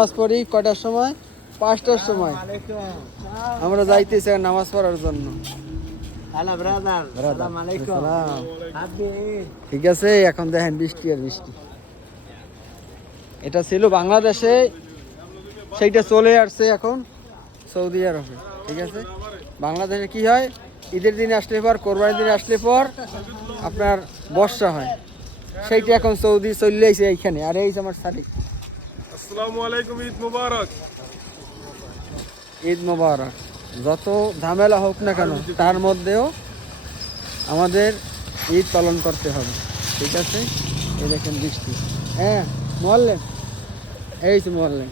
নামাজ পড়ি কয়টার সময়? 5টার সময় আমরা যাইতেছি নামাজ পড়ার জন্য। ঠিক আছে, এখন দেখেন বৃষ্টি আর বৃষ্টি। এটা ছিল বাংলাদেশে, সেইটা চলে আসছে এখন সৌদি আরবে। ঠিক আছে, বাংলাদেশে কি হয়, ঈদের দিনে আসলে পর, কোরবানির দিনে আসলে পর আপনার বর্ষা হয়, সেইটা এখন সৌদি চলে আসছে এইখানে। আর এই যে আমার সাথে, আসসালামু আলাইকুম, ঈদ মুবারক। ঈদ মোবারক। যত ঝামেলা হোক না কেন, তার মধ্যেও আমাদের ঈদ পালন করতে হবে। ঠিক আছে, এই দেখেন বৃষ্টি। হ্যাঁ মোয়াল্লেম, এই তো মোয়াল্লেম।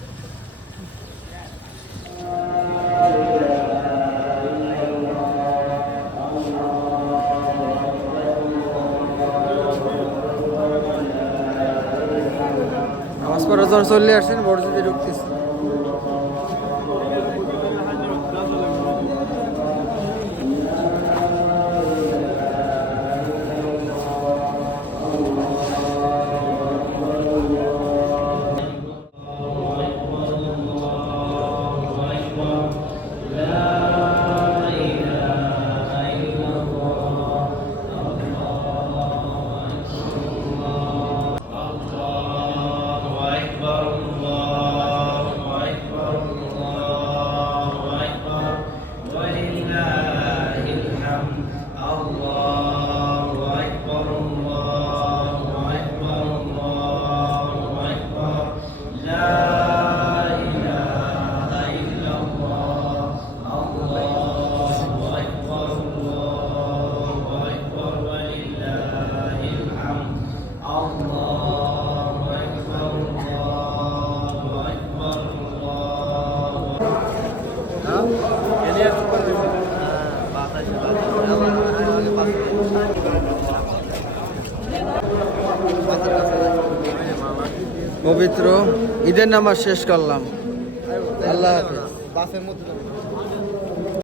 নামাজ পড়ার জন্য চলে আসছেন, বড়দিতে ঢুকতেছি। পবিত্র ঈদের নামাজ শেষ করলাম। আল্লাহ হাফেজ।